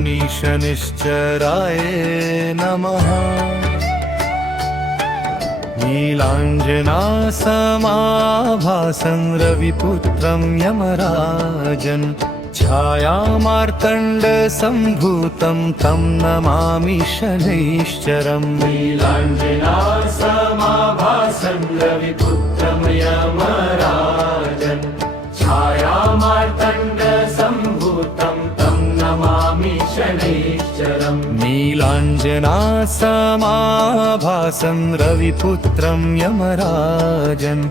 शनि शनिश्चराय नमः। नीलाञ्जनासमाभासं रविपुत्रं यमराजन् छायामार्तण्डसम्भूतं तं नमामि शनैश्चरम्। नीलाञ्जनासमाभासं रविपुत्रं यमराजन् छायामार्तण्डसम्भूतं तं नमामि शनैश्चरम्। नीलाञ्जनासमाभासं रविपुत्रं यमराजन्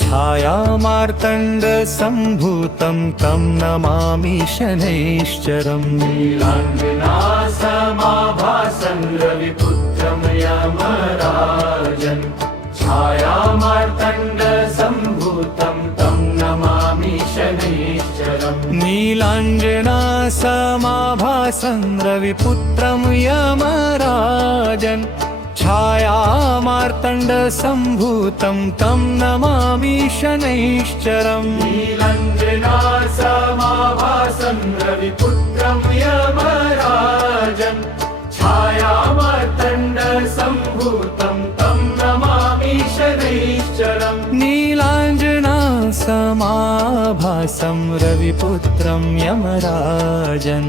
छायामार्तण्डसम्भूतं तं नमामि शनैश्चरम्। नीलाञ्जनासमाभासं रविपुत्रं यमराजन् छायामार्तण्डसम्भूतं तं नमामि शनैश्चरम्। नीलाञ्जनासमाभासं रविपुत्रं यमराजन् छायामार्तण्डसम्भूतं तं नमामि शनैश्चरम्। नीलाञ्जनासमाभासं रविपुत्रं यमराजन् छायामार्तण्डसम्भूतं तं नमामि शनैश्चरम्। नीलाञ्जनासमाभासं रविपुत्रं यमराजन्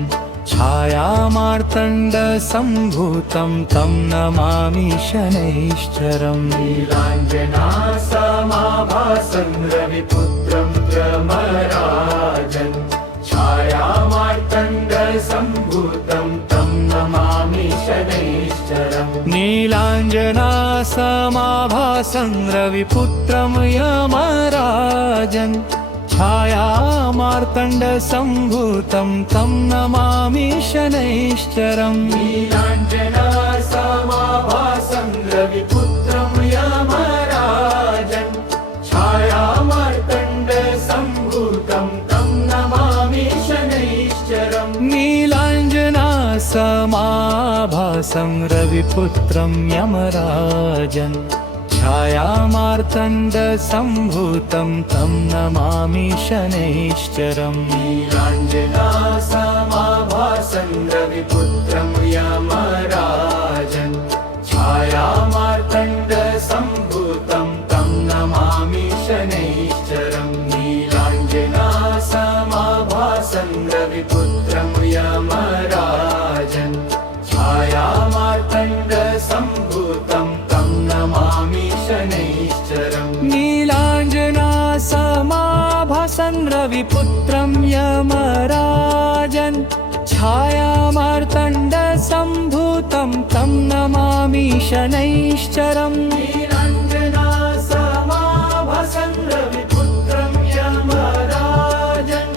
छायामार्तण्डसम्भूतं तं नमामि शनैश्चरम्। नीलाञ्जनासमाभासं रविपुत्रं यमराजन् छायामार्तण्डसम्भूतं तं नमामि शनैश्चरम्। नीलाञ्जनासमाभासं रविपुत्रं यमराजन् छायामार्तण्डसम्भूतं तं नमामि शनैश्चरम्। नीलाञ्जनासमाभासं रविपुत्रं यमराजन् छायामार्तण्डसम्भूतं तं नमामि शनैश्चरम्। नीलाञ्जनासमाभासं रविपुत्रं यमराजन् छायामार्तण्डसम्भूतं तं नमामि शनैश्चरम्। नीलाञ्जनासमाभासं रविपुत्रं यमराजन् छायामार्तण्डसम्भूतं तं नमामि शनैश्चरम्। नीलाञ्जनासमाभासं रविपुत्रं यमराजन् छायामार्तण्डसम्भूतं तं नमामि शनैश्चरम्। नीलाञ्जनासमाभासं रविपुत्रं यमराजन् छायामार्तण्डसम्भूतं तं नमामि शनैश्चरम्। नीलाञ्जनासमाभासं रविपुत्रं यमराजन्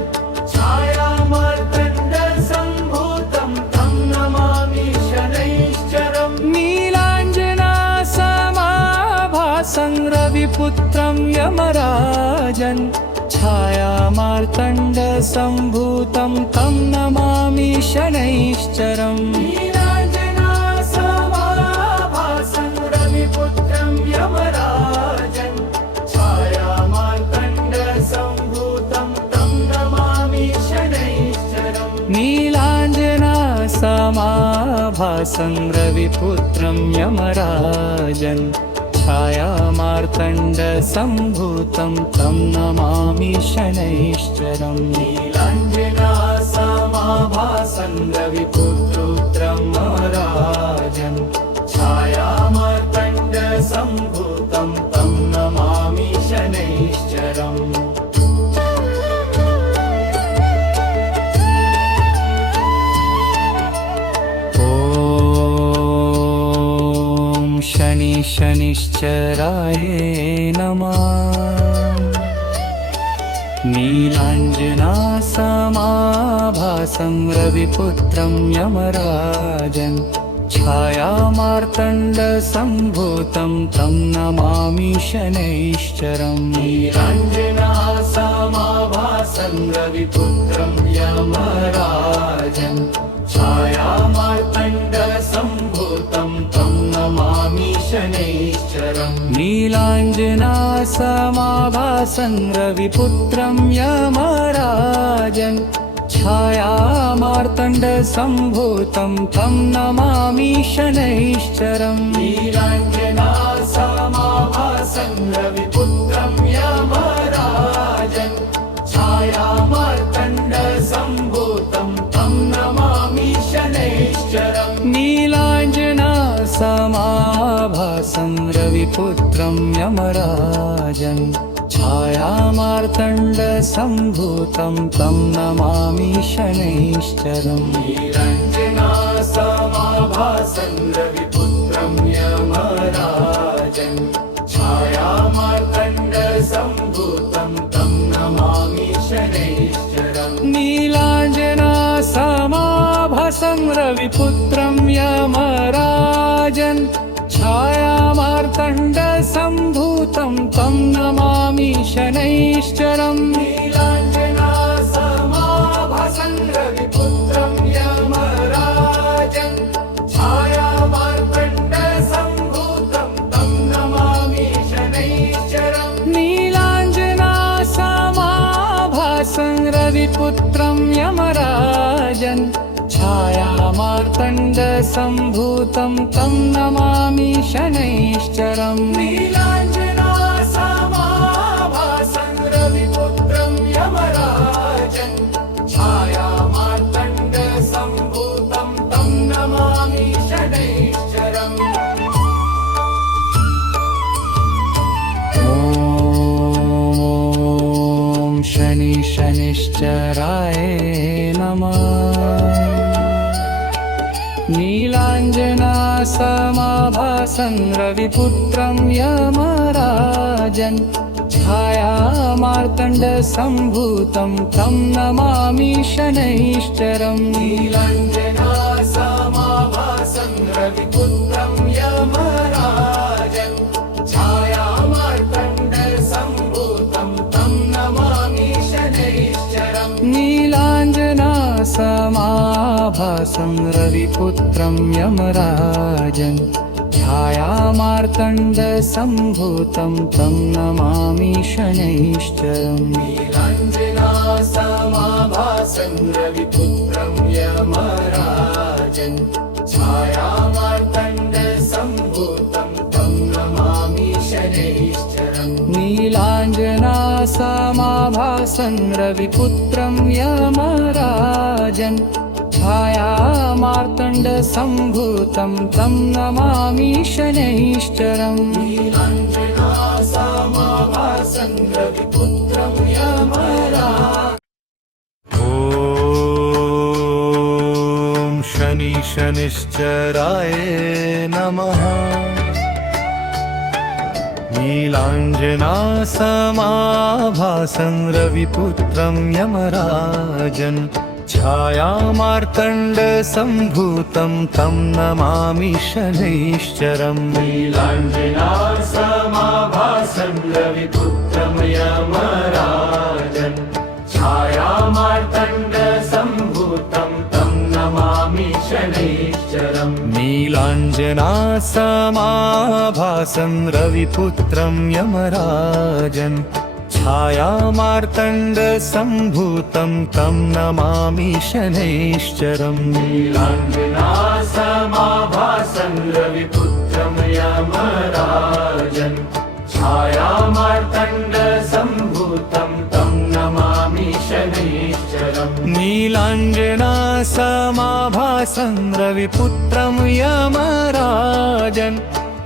छायामार्तण्डसम्भूतं तं नमामि शनैश्चरम्। नीलाञ्जनासमाभासं रविपुत्रं यमराजन् छायामार्तण्डसम्भूतं तं नमामि शनैश्चरम्। नीलाञ्जनासमाभासं रविपुत्रं यमराजन् छायामार्तण्डसम्भूतं तं नमामि शनैश्चरम्। नीलाञ्जनासमाभासं रविपुत्रं यमराजन् छायामार्तण्डसम्भूतं तं नमामि शनैश्चरम्। नीलाञ्जनासमाभासं रविपुत्रं यमराजन् छायामार्तण्डसम्भूतं तं नमामि शनैश्चरम्। शनि शनिश्चराय नमः। नीलाञ्जनासमाभासं रविपुत्रं यमराजन् छायामार्तण्डसम्भूतं तं नमामि शनैश्चरम्। नीलाञ्जनासमाभासं रविपुत्रं यमराजन् छायामार्तण्डसम्भूतं तं नमामि शनैश्चरम्। नीलाञ्जनासमाभासं रविपुत्रं यमराजन् छायामार्तण्डसम्भूतं नीलाञ्जनासमाभासं तं नमामि शनैश्चरम् नीलाञ्जनासमाभासं रविपुत्रं यमराजन् छायामार्तण्डसम्भूतं तं नमामि शनैश्चरम् नीलाञ्जनासमाभासं रविपुत्रं यमराजन् छायामार्तण्डसम्भूतं तं नमामि शनैश्चरम् नीलाञ्जनासमाभासं रविपुत्रं यमराजन् छायामार्तण्डसम्भूतं तं नमामि शनैश्चरम् नीलाञ्जनासमाभासं रविपुत्रं यमराजन् छायामार्तण्डसम्भूतं तं नमामि शनैश्चरम् नीलाञ्जनासमाभासं रविपुत्रं यमराजन् छायामार्तण्डसम्भूतं तं नमामि शनैश्चरम् नीलाञ्जनासमाभासं रविपुत्रं यमराजन् छायामार्तण्डसम्भूतं तं नमामि शनैश्चरम् नीलाञ्जनासमाभासं रविपुत्रं यमराजन् छायामार्तण्डसम्भूतं तं नमामि शनैश्चरम् ॐ शनिश्चराय नमः नीलाञ्जनासमाभासं रविपुत्रं यमराजन् छायामार्तण्डसम्भूतं तं नमामि शनैश्चरम् नीलाञ्जनासमाभासं रविपुत्रं यमराजन् छायामार्तण्डसम्भूतं तं नमामि शनैश्चरम् नीलाञ्जनासमाभासं रविपुत्रं यमराजन् छायामार्तण्डसम्भूतं तं नमामि शनैश्चरम् नीलाञ्जनासमाभासं रविपुत्रं यमराजन् छायामार्तण्डसम्भूतं तं नमामि शनैश्चरम् नीलाञ्जनासमाभासं रविपुत्रं यमराजन् छायामार्तण्डसम्भूतं तं नमामि शनैश्चरम् नीलाञ्जनासमाभासं रविपुत्रं यमराजन् ॐ शनिश्चराय नमः नीलाञ्जनासमाभासं रविपुत्रं यमराजन् छायामार्तण्डसम्भूतं तं नमामि शनैश्चरम् नीलाञ्जनासमाभासं रविपुत्रं यमराजन् छायामार्तण्डसम्भूतं तं नमामि शनैश्चरम् नीलाञ्जनासमाभासं रविपुत्रं यमराजन् छायामार्तण्डसम्भूतं तं नमामि शनैश्चरम् नीलाञ्जनासमाभासं रविपुत्रं यमराजन् छायामार्तण्डसम्भूतं तं नमामि शनैश्चरम् नीलाञ्जनासमाभासं रविपुत्रं यमराजन्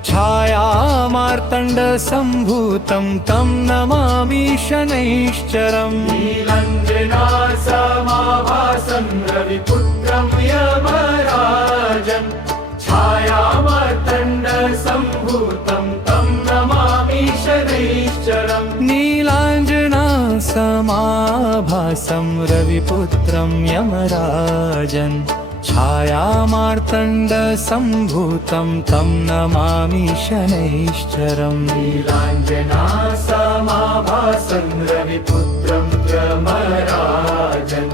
छायामार्तण्डसम्भूतं तं नमामि शनैश्चरम् नीलाञ्जनासमाभासं रविपुत्रं यमराजन् छायामार्तण्डसम्भूतं तं नमामि शनैश्चरम् नीलाञ्जनासमाभासं रविपुत्रं यमराजन् छायामार्तण्डसम्भूतं तं नमामि शनैश्चरम् नीलाञ्जनासमाभासं रविपुत्रं यमराजन्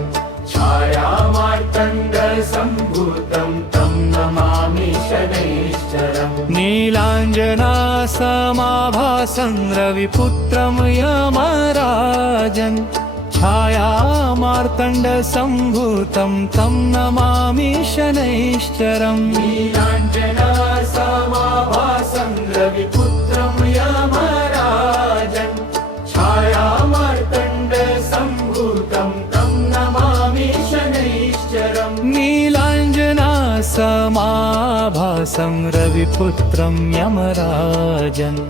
छायामार्तण्डसम्भूतं तं नमामि शनैश्चरम् नीलाञ्जनासमाभासं रविपुत्रं यमराजन् छाया छायामार्तण्डसम्भूतं तं नमामि शनैश्चरम् नीलाञ्जनासमाभासं रविपुत्रं यमराजन् छायामार्तण्डसम्भूतं तं नमामि शनैश्चरम् नीलाञ्जनासमाभासं रविपुत्रं यमराजन्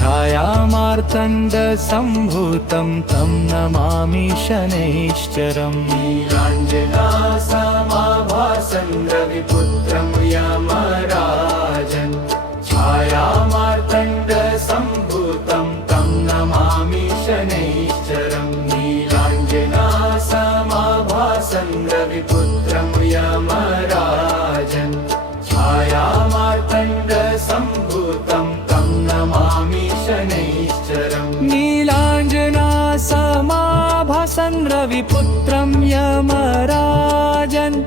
छायामार्तण्डसम्भूतं तं नमामि शनैश्चरम् नीलाञ्जनासमाभासं रविपुत्रं यमराजन् छायामार्तण्डसम्भूतं तं नमामि शनैश्चरम् नीलाञ्जनासमाभासं रविपुत्रं यमराजन् छायामार्तण्डसम्भूतं तं नमामि शनैश्चरम् नीलाञ्जनासमाभासं रविपुत्रं यमराजन्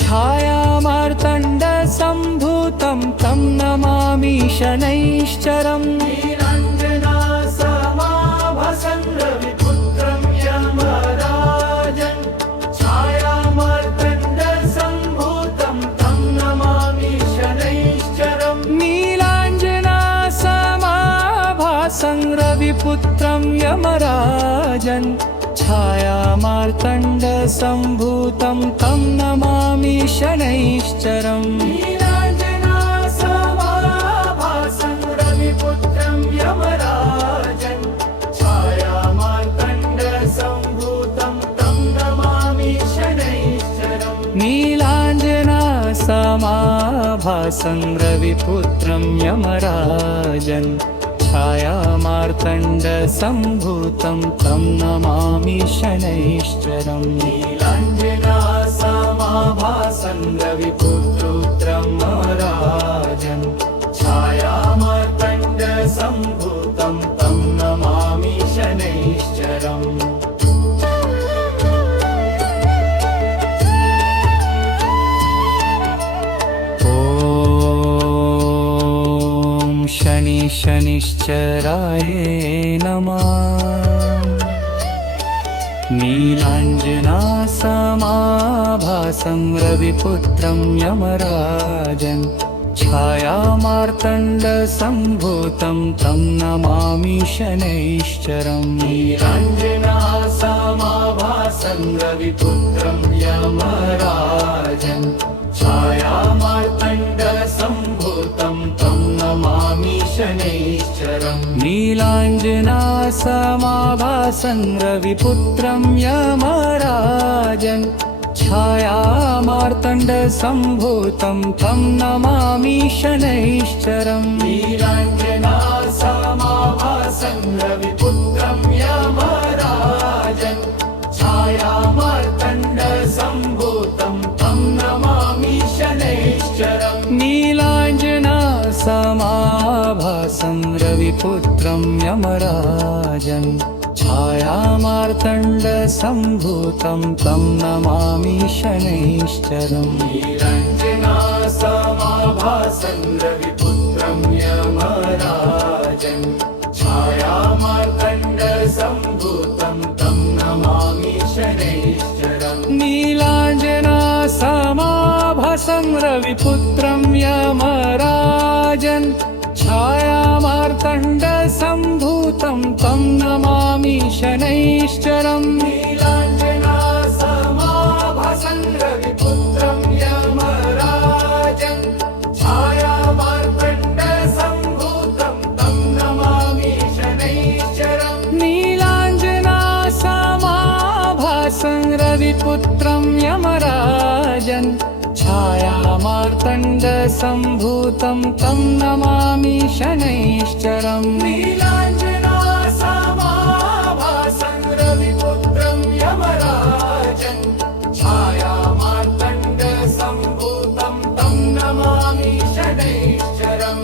छायामार्तण्डसम्भूतं तं नमामि शनैश्चरम् नीलाञ्जनासमाभासं रविपुत्रं यमराजन् छायामार्तण्डसम्भूतं तं नमामि शनैश्चरम् नीलाञ्जनासमाभासं रविपुत्रं यमराजन् छायामार्तण्डसम्भूतं तं नमामि शनैश्चरम् नीलाञ्जनासमाभासं रविपुत्रं यमराजन् छायामार्तण्डसम्भूतं तं नमामि शनैश्चरम् नीलाञ्जनासमाभासं रविपुत्रं यमराजन् छायामार्तण्डसम्भूतं तं नमामि शनैश्चरम् नीलाञ्जनासमाभासं रविपुत्रं यमराजन् छायामार्तण्डसम्भूतं तं नमामि शनैश्चरम् शनिश्चराय नमः नीलाञ्जनासमाभासं रविपुत्रं यमराजन् छायामार्तण्डसम्भूतं तं नमामि शनैश्चरम् नीलाञ्जनासमाभासं रविपुत्रं यमराजन् छायामार्तण्डसम्भूतं तं नमामि शनैश्चरम् नीलाञ्जनासमाभासं रविपुत्रं यमराजन् छायामार्तण्डसम्भूतं तं नमामि शनैश्चरम् नीलाञ्जनासमाभासं रविपुत्रं यमराजन् छायामार्तण्डसम्भूतं तं नमामि शनैश्चरम् नीलाञ्जनासमाभासं रविपुत्रं यमराजन् छायामार्तण्डसम्भूतं तं नमामि शनैश्चरम् नीलाञ्जनासमाभासं रविपुत्रं यमराजन् छायामार्तण्डसम्भूतं तं नमामि शनैश्चरम् नीलाञ्जनासमाभासं रविपुत्रं यमराजन् छायामार्तण्डसम्भूतं तं नमामि शनैश्चरम् नीलाञ्जनासमाभासं रविपुत्रं यमराजन् छायामार्तण्डसम्भूतं तं नमामि शनैश्चरम् नीलाञ्जनासमाभासं रविपुत्रं यमराजन् छायामार्तण्डसम्भूतं तं नमामि शनैश्चरम् नीलाञ्जनासमाभासं रविपुत्रं यमराजन् छायामार्तण्डसम्भूतं तं नमामि शनैश्चरम्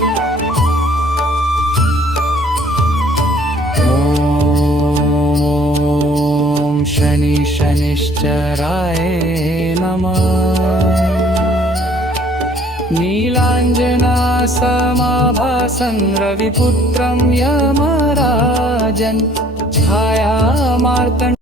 ॐ शनिश्चराय नमः नीलाञ्जनासमाभासं रविपुत्रं यमराजन् छायामार्तण्डसम्भूतं